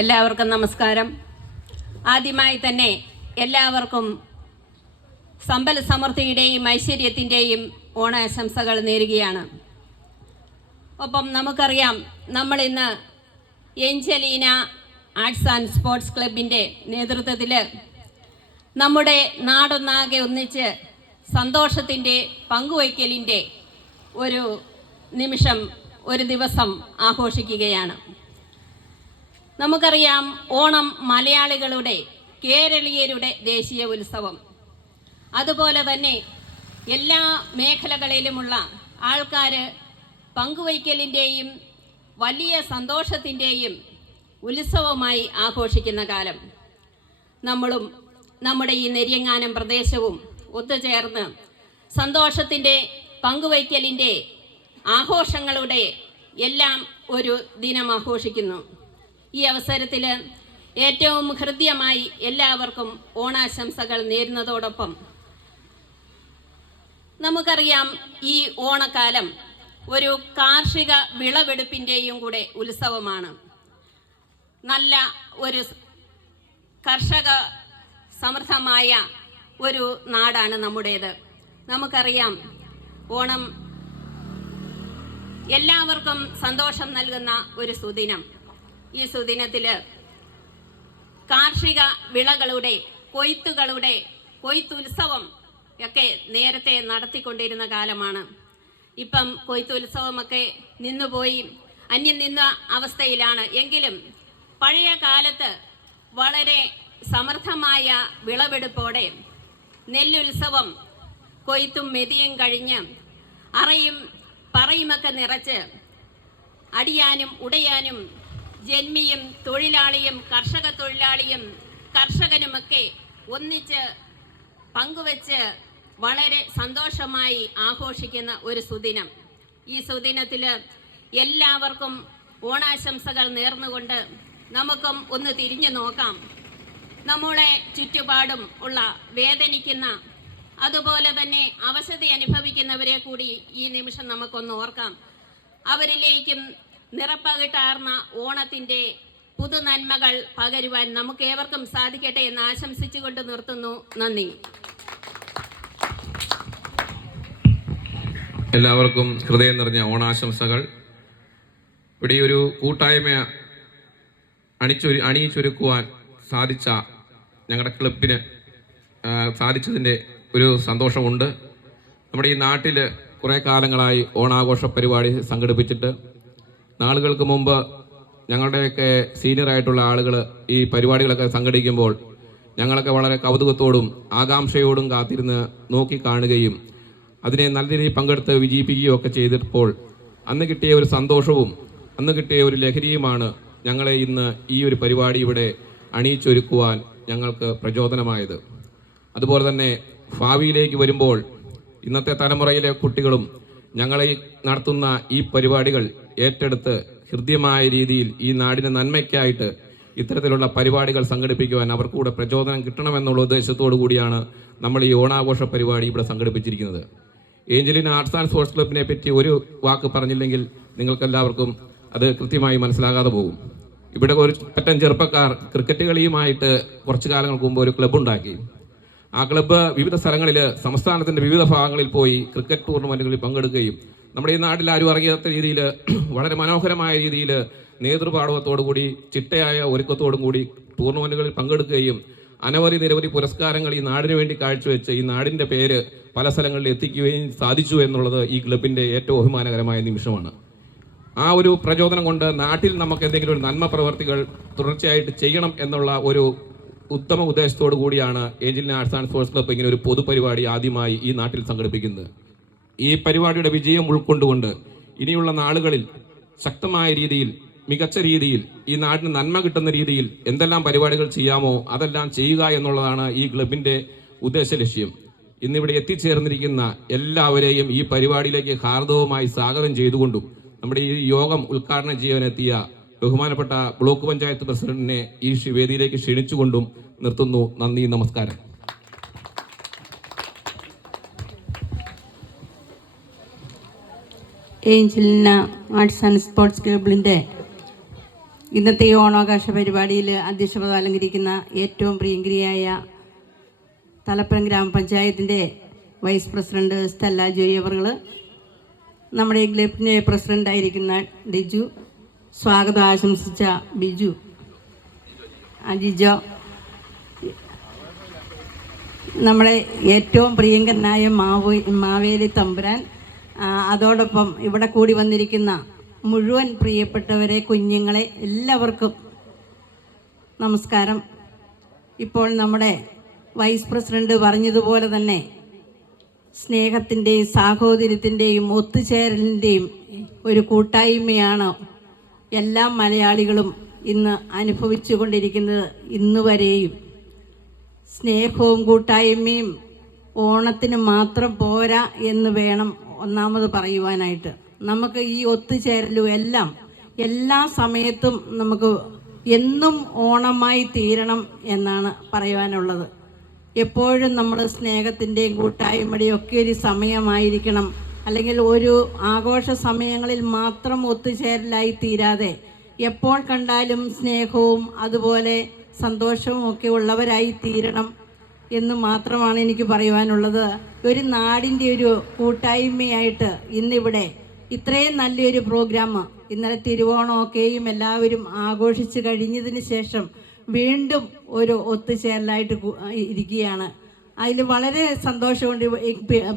എല്ലാവർക്കും നമസ്കാരം. ആദ്യമായി തന്നെ എല്ലാവർക്കും സമ്പൽ സമൃദ്ധിയുടെയും ഐശ്വര്യത്തിൻ്റെയും ഓണാശംസകൾ നേരുകയാണ്. ഒപ്പം നമുക്കറിയാം, നമ്മളിന്ന് ഏഞ്ചലീന ആർട്സ് ആൻഡ് സ്പോർട്സ് ക്ലബിൻ്റെ നേതൃത്വത്തിൽ നമ്മുടെ നാടൊന്നാകെ ഒന്നിച്ച് സന്തോഷത്തിൻ്റെ പങ്കുവയ്ക്കലിൻ്റെ ഒരു നിമിഷം, ഒരു ദിവസം ആഘോഷിക്കുകയാണ്. നമുക്കറിയാം, ഓണം മലയാളികളുടെ, കേരളീയരുടെ ദേശീയ ഉത്സവം. അതുപോലെ തന്നെ എല്ലാ മേഖലകളിലുമുള്ള ആൾക്കാർ പങ്കുവയ്ക്കലിൻ്റെയും വലിയ സന്തോഷത്തിൻ്റെയും ഉത്സവമായി ആഘോഷിക്കുന്ന കാലം. നമ്മളും നമ്മുടെ ഈ നെരിയങ്ങാനം പ്രദേശവും ഒത്തുചേർന്ന് സന്തോഷത്തിൻ്റെ, പങ്കുവയ്ക്കലിൻ്റെ, ആഘോഷങ്ങളുടെ എല്ലാം ഒരു ദിനം ആഘോഷിക്കുന്നു. ഈ അവസരത്തിൽ ഏറ്റവും ഹൃദ്യമായി എല്ലാവർക്കും ഓണാശംസകൾ നേരുന്നതോടൊപ്പം നമുക്കറിയാം, ഈ ഓണക്കാലം ഒരു കാർഷിക വിളവെടുപ്പിൻ്റെയും കൂടെ ഉത്സവമാണ്. നല്ല ഒരു കർഷക സമൃദ്ധമായ ഒരു നാടാണ് നമ്മുടേത്. നമുക്കറിയാം, ഓണം എല്ലാവർക്കും സന്തോഷം നൽകുന്ന ഒരു സുദിനം. ഈ സുദിനത്തിൽ കാർഷിക വിളകളുടെ കൊയ്ത്തുത്സവം ഒക്കെ നേരത്തെ നടത്തിക്കൊണ്ടിരുന്ന കാലമാണ്. ഇപ്പം കൊയ്ത്തുത്സവമൊക്കെ നിന്നുപോയി, അന്യം നിന്ന അവസ്ഥയിലാണ്. എങ്കിലും പഴയ കാലത്ത് വളരെ സമൃദ്ധമായ വിളവെടുപ്പോടെ നെല്ലുത്സവം കൊയ്ത്തും മെതിയും കഴിഞ്ഞ് അറയും പറയുമൊക്കെ നിറച്ച് അടിയാനും ഉടയാനും ജന്മിയും തൊഴിലാളിയും കർഷക തൊഴിലാളിയും കർഷകനുമൊക്കെ ഒന്നിച്ച് പങ്കുവച്ച് വളരെ സന്തോഷമായി ആഘോഷിക്കുന്ന ഒരു സുദിനം. ഈ സുദിനത്തിൽ എല്ലാവർക്കും ഓണാശംസകൾ നേർന്നുകൊണ്ട് നമുക്കും ഒന്ന് തിരിഞ്ഞു നോക്കാം. നമ്മളെ ചുറ്റുപാടും ഉള്ള വേദനിക്കുന്ന, അതുപോലെ തന്നെ അവശത അനുഭവിക്കുന്നവരെ കൂടി ഈ നിമിഷം നമുക്കൊന്ന് ഓർക്കാം. അവരിലേക്കും നിറപ്പകിട്ടാർന്ന ഓണത്തിൻ്റെ പുതുനന്മകൾ പകരുവാൻ നമുക്കേവർക്കും സാധിക്കട്ടെ എന്ന് ആശംസിച്ചുകൊണ്ട് നിർത്തുന്നു. നന്ദി. എല്ലാവർക്കും ഹൃദയം നിറഞ്ഞ ഓണാശംസകൾ. ഇവിടെ ഒരു കൂട്ടായ്മ അണിയിച്ചൊരുക്കുവാൻ സാധിച്ച ഞങ്ങളുടെ ക്ലബിന് സാധിച്ചതിൻ്റെ ഒരു സന്തോഷമുണ്ട്. നമ്മുടെ ഈ നാട്ടിൽ കുറേ കാലങ്ങളായി ഓണാഘോഷ പരിപാടി സംഘടിപ്പിച്ചിട്ട്, നാളുകൾക്ക് മുമ്പ് ഞങ്ങളുടെയൊക്കെ സീനിയറായിട്ടുള്ള ആളുകൾ ഈ പരിപാടികളൊക്കെ സംഘടിക്കുമ്പോൾ ഞങ്ങളൊക്കെ വളരെ കൗതുകത്തോടും ആകാംക്ഷയോടും കാത്തിരുന്ന് നോക്കി കാണുകയും അതിനെ നല്ല രീതിയിൽ പങ്കെടുത്ത് വിജയിപ്പിക്കുകയും ഒക്കെ ചെയ്തപ്പോൾ അന്ന് കിട്ടിയ ഒരു സന്തോഷവും അന്ന് കിട്ടിയ ഒരു ലഹരിയുമാണ് ഞങ്ങളെ ഇന്ന് ഈ ഒരു പരിപാടി ഇവിടെ അണിയിച്ചൊരുക്കുവാൻ ഞങ്ങൾക്ക് പ്രചോദനമായത്. അതുപോലെ തന്നെ ഭാവിയിലേക്ക് വരുമ്പോൾ ഇന്നത്തെ തലമുറയിലെ കുട്ടികളും ഞങ്ങളെ നടത്തുന്ന ഈ പരിപാടികൾ ഏറ്റെടുത്ത് ഹൃദ്യമായ രീതിയിൽ ഈ നാടിന് നന്മയ്ക്കായിട്ട് ഇത്തരത്തിലുള്ള പരിപാടികൾ സംഘടിപ്പിക്കുവാൻ അവർക്കൂടെ പ്രചോദനം കിട്ടണമെന്നുള്ള ഉദ്ദേശത്തോടു കൂടിയാണ് നമ്മൾ ഈ ഓണാഘോഷ പരിപാടി ഇവിടെ സംഘടിപ്പിച്ചിരിക്കുന്നത്. ഏഞ്ചലീന ആർട്സ് ആൻഡ് സ്പോർട്സ് ക്ലബിനെ പറ്റി ഒരു വാക്ക് പറഞ്ഞില്ലെങ്കിൽ നിങ്ങൾക്കെല്ലാവർക്കും അത് കൃത്യമായി മനസ്സിലാകാതെ പോകും. ഇവിടെ ഒരു പറ്റം ചെറുപ്പക്കാർ ക്രിക്കറ്റ് കളിയുമായിട്ട് കുറച്ചു കാലങ്ങൾക്ക് മുമ്പ് ഒരു ക്ലബ്ബ് ഉണ്ടാക്കി. ആ ക്ലബ്ബ് വിവിധ സ്ഥലങ്ങളിൽ, സംസ്ഥാനത്തിൻ്റെ വിവിധ ഭാഗങ്ങളിൽ പോയി ക്രിക്കറ്റ് ടൂർണമെൻറ്റുകളിൽ പങ്കെടുക്കുകയും നമ്മുടെ ഈ നാട്ടിൽ ആരും അറിയാത്ത രീതിയിൽ വളരെ മനോഹരമായ രീതിയിൽ നേതൃപാടവത്തോടുകൂടി ചിട്ടയായ ഒരുക്കത്തോടും കൂടി ടൂർണമെൻറ്റുകളിൽ പങ്കെടുക്കുകയും നിരവധി പുരസ്കാരങ്ങൾ ഈ നാടിന് വേണ്ടി കാഴ്ചവെച്ച് ഈ നാടിൻ്റെ പേര് പല സ്ഥലങ്ങളിൽ എത്തിക്കുകയും സാധിച്ചു എന്നുള്ളത് ഈ ക്ലബിൻ്റെ ഏറ്റവും അഭിമാനകരമായ നിമിഷമാണ്. ആ ഒരു പ്രചോദനം കൊണ്ട് നാട്ടിൽ നമുക്ക് എന്തെങ്കിലും ഒരു നന്മ പ്രവർത്തികൾ തുടർച്ചയായിട്ട് ചെയ്യണം എന്നുള്ള ഒരു ഉത്തമ ഉദ്ദേശത്തോടു കൂടിയാണ് Angelina arts and sports club ഇങ്ങനെ ഒരു പൊതുപരിപാടി ആദ്യമായി ഈ നാട്ടിൽ സംഘടിപ്പിക്കുന്നത്. ഈ പരിപാടിയുടെ വിജയം ഉൾക്കൊണ്ടുകൊണ്ട് ഇനിയുള്ള നാളുകളിൽ ശക്തമായ രീതിയിൽ, മികച്ച രീതിയിൽ, ഈ നാടിന് നന്മ കിട്ടുന്ന രീതിയിൽ എന്തെല്ലാം പരിപാടികൾ ചെയ്യാമോ അതെല്ലാം ചെയ്യുക എന്നുള്ളതാണ് ഈ ക്ലബിൻ്റെ ഉദ്ദേശ ലക്ഷ്യം. ഇന്നിവിടെ എത്തിച്ചേർന്നിരിക്കുന്ന എല്ലാവരെയും ഈ പരിപാടിയിലേക്ക് ഹാർദവമായി സ്വാഗതം ചെയ്തുകൊണ്ടും നമ്മുടെ ഈ യോഗം ഉദ്ഘാടനം ചെയ്യാനെത്തിയ ബഹുമാനപ്പെട്ട ബ്ലോക്ക് പഞ്ചായത്ത് പ്രസിഡന്റിനെ ഈ വേദിയിലേക്ക് ക്ഷണിച്ചുകൊണ്ടും നിർത്തുന്നു. നന്ദി, നമസ്കാരം. ഏഞ്ചലീന ആർട്സ് ആൻഡ് സ്പോർട്സ് ക്ലബിൻ്റെ ഇന്നത്തെ ഈ ഓണാഘോഷ പരിപാടിയിൽ അധ്യക്ഷപദം അലങ്കരിക്കുന്ന ഏറ്റവും പ്രിയങ്കരിയായ തലപ്പുറം ഗ്രാമപഞ്ചായത്തിൻ്റെ വൈസ് പ്രസിഡന്റ് സ്റ്റെല്ല ജോയി അവറുകൾ, നമ്മുടെ ഈ ക്ലബിൻ്റെ പ്രസിഡൻ്റായിരിക്കുന്ന ഡിജു, സ്വാഗതം ആശംസിച്ച ബിജു, ജിജോ, നമ്മുടെ ഏറ്റവും പ്രിയങ്കരനായ മാവേലി തമ്പുരാൻ, അതോടൊപ്പം ഇവിടെ കൂടി വന്നിരിക്കുന്ന മുഴുവൻ പ്രിയപ്പെട്ടവരെ, കുഞ്ഞുങ്ങളെ, എല്ലാവർക്കും നമസ്കാരം. ഇപ്പോൾ നമ്മുടെ വൈസ് പ്രസിഡന്റ് പറഞ്ഞതുപോലെ തന്നെ സ്നേഹത്തിൻ്റെയും സാഹോദര്യത്തിൻ്റെയും ഒത്തുചേരലിൻ്റെയും ഒരു കൂട്ടായ്മയാണ് എല്ലാ മലയാളികളും ഇന്ന് അനുഭവിച്ചു കൊണ്ടിരിക്കുന്നത്. ഇന്ന് വരെയും സ്നേഹവും കൂട്ടായ്മയും ഓണത്തിന് മാത്രം പോരാ എന്ന് വേണം ഒന്നാമത് പറയുവാനായിട്ട്. നമുക്ക് ഈ ഒത്തുചേരലും എല്ലാം എല്ലാ സമയത്തും നമുക്ക് എന്നും ഓണമായി തീരണം എന്നാണ് പറയുവാനുള്ളത്. എപ്പോഴും നമ്മൾ സ്നേഹത്തിൻ്റെയും കൂട്ടായ്മയുടെയും ഒക്കെ ഒരു സമയമായിരിക്കണം. അല്ലെങ്കിൽ ഒരു ആഘോഷ സമയങ്ങളിൽ മാത്രം ഒത്തുചേരലായി തീരാതെ എപ്പോൾ കണ്ടാലും സ്നേഹവും അതുപോലെ സന്തോഷവും ഒക്കെ ഉള്ളവരായി തീരണം എന്ന് മാത്രമാണ് എനിക്ക് പറയുവാനുള്ളത്. ഒരു നാടിൻ്റെ ഒരു കൂട്ടായ്മയായിട്ട് ഇന്നിവിടെ ഇത്രയും നല്ലൊരു പ്രോഗ്രാം ഇന്നലെ തിരുവോണമൊക്കെയും എല്ലാവരും ആഘോഷിച്ച് കഴിഞ്ഞതിന് ശേഷം വീണ്ടും ഒരു ഒത്തുചേരലായിട്ട് ഇരിക്കുകയാണ്. അതിൽ വളരെ സന്തോഷമുണ്ട്.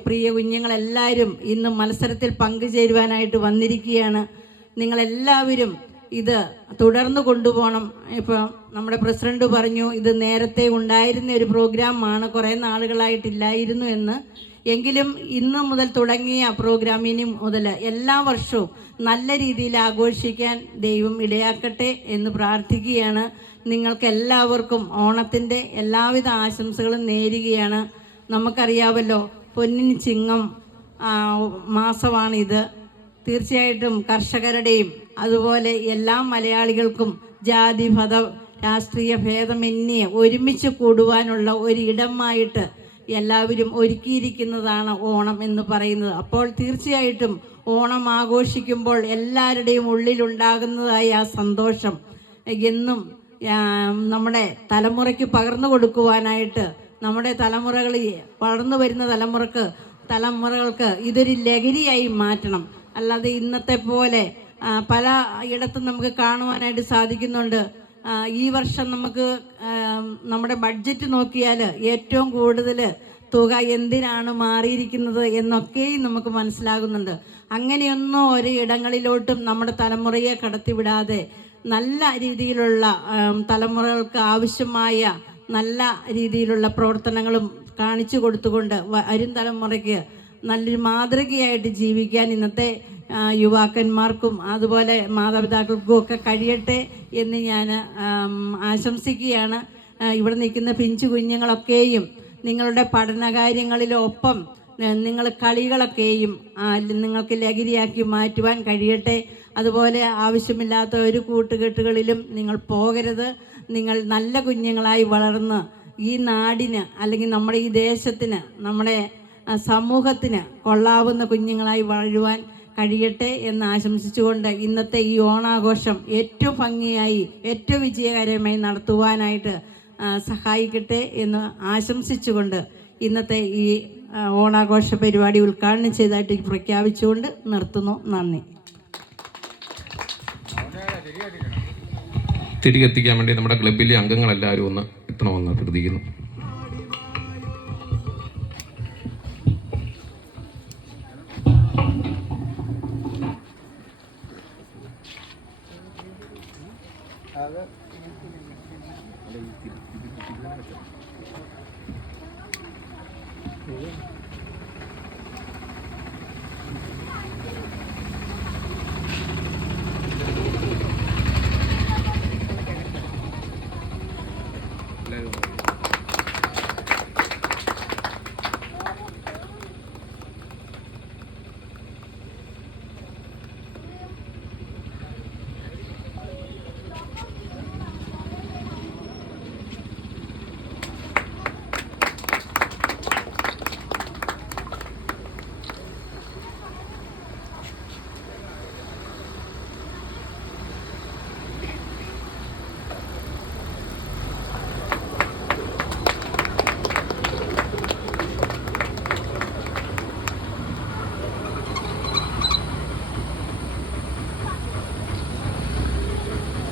പ്രിയ കുഞ്ഞുങ്ങളെല്ലാവരും ഇന്ന് മത്സരത്തിൽ പങ്കുചേരുവാനായിട്ട് വന്നിരിക്കുകയാണ്. നിങ്ങളെല്ലാവരും ഇത് തുടർന്ന് കൊണ്ടുപോകണം. ഇപ്പം നമ്മുടെ പ്രസിഡന്റ് പറഞ്ഞു ഇത് നേരത്തെ ഉണ്ടായിരുന്ന ഒരു പ്രോഗ്രാമാണ്, കുറേ നാളുകളായിട്ടില്ലായിരുന്നു എന്ന്. എങ്കിലും ഇന്ന് മുതൽ തുടങ്ങിയ പ്രോഗ്രാം ഇനി മുതൽ എല്ലാ വർഷവും നല്ല രീതിയിൽ ആഘോഷിക്കാൻ ദൈവം ഇടയാക്കട്ടെ എന്ന് പ്രാർത്ഥിക്കുകയാണ്. നിങ്ങൾക്ക് എല്ലാവർക്കും ഓണത്തിൻ്റെ എല്ലാവിധ ആശംസകളും നേരുകയാണ്. നമുക്കറിയാമല്ലോ, പൊന്നിൻ ചിങ്ങം മാസമാണിത്. തീർച്ചയായിട്ടും കർഷകരുടെയും അതുപോലെ എല്ലാ മലയാളികൾക്കും ജാതി മത രാഷ്ട്രീയ ഭേദമന്യേ ഒരുമിച്ച് കൂടുവാനുള്ള ഒരു ഇടമായിട്ട് എല്ലാവരും ഒരുക്കിയിരിക്കുന്നതാണ് ഓണം എന്ന് പറയുന്നത്. അപ്പോൾ തീർച്ചയായിട്ടും ഓണം ആഘോഷിക്കുമ്പോൾ എല്ലാവരുടെയും ഉള്ളിലുണ്ടാകുന്നതായ ആ സന്തോഷം എന്നും നമ്മുടെ തലമുറയ്ക്ക് പകർന്നു കൊടുക്കുവാനായിട്ട്, നമ്മുടെ തലമുറകൾ വളർന്നു വരുന്ന തലമുറകൾക്ക് ഇതൊരു ലഹരിയായി മാറ്റണം. അല്ലാതെ ഇന്നത്തെ പോലെ പല ഇടത്തും നമുക്ക് കാണുവാനായിട്ട് സാധിക്കുന്നുണ്ട്. ഈ വർഷം നമുക്ക് നമ്മുടെ ബഡ്ജറ്റ് നോക്കിയാൽ ഏറ്റവും കൂടുതൽ തുക എന്തിനാണ് മാറിയിരിക്കുന്നത് എന്നൊക്കെയും നമുക്ക് മനസ്സിലാകുന്നുണ്ട്. അങ്ങനെയൊന്നും ഒരു ഇടങ്ങളിലോട്ടും നമ്മുടെ തലമുറയെ കടത്തിവിടാതെ നല്ല രീതിയിലുള്ള തലമുറകൾക്ക് ആവശ്യമായ നല്ല രീതിയിലുള്ള പ്രവർത്തനങ്ങളും കാണിച്ചു കൊടുത്തുകൊണ്ട് വരും തലമുറയ്ക്ക് നല്ലൊരു മാതൃകയായിട്ട് ജീവിക്കാൻ ഇന്നത്തെ യുവാക്കന്മാർക്കും അതുപോലെ മാതാപിതാക്കൾക്കും ഒക്കെ കഴിയട്ടെ എന്ന് ഞാൻ ആശംസിക്കുകയാണ്. ഇവിടെ നിൽക്കുന്ന പിഞ്ചു കുഞ്ഞുങ്ങളൊക്കെയും നിങ്ങളുടെ പഠനകാര്യങ്ങളിലൊപ്പം നിങ്ങൾ കളികളൊക്കെയും നിങ്ങൾക്ക് ലഹരിയാക്കി മാറ്റുവാൻ കഴിയട്ടെ. അതുപോലെ ആവശ്യമില്ലാത്ത ഒരു കൂട്ടുകെട്ടുകളിലും നിങ്ങൾ പോകരുത്. നിങ്ങൾ നല്ല കുഞ്ഞുങ്ങളായി വളർന്ന് ഈ നാടിന് അല്ലെങ്കിൽ നമ്മുടെ ഈ ദേശത്തിന്, നമ്മുടെ സമൂഹത്തിന് കൊള്ളാവുന്ന കുഞ്ഞുങ്ങളായി വളരുവാൻ കഴിയട്ടെ എന്ന് ആശംസിച്ചുകൊണ്ട് ഇന്നത്തെ ഈ ഓണാഘോഷം ഏറ്റവും ഭംഗിയായി ഏറ്റവും വിജയകരമായി നടത്തുവാനായിട്ട് സഹായിക്കട്ടെ എന്ന് ആശംസിച്ചുകൊണ്ട് ഇന്നത്തെ ഈ ഓണാഘോഷ പരിപാടി ഉദ്ഘാടനം ചെയ്തതായിട്ട് പ്രഖ്യാപിച്ചുകൊണ്ട് നിർത്തുന്നു. നന്ദി. തിരികെ എത്തിക്കാൻ വേണ്ടി നമ്മുടെ ക്ലബിലെ അംഗങ്ങളെല്ലാവരും ഒന്ന് എത്തണമെന്ന് അഭ്യർത്ഥിക്കുന്നു. അത്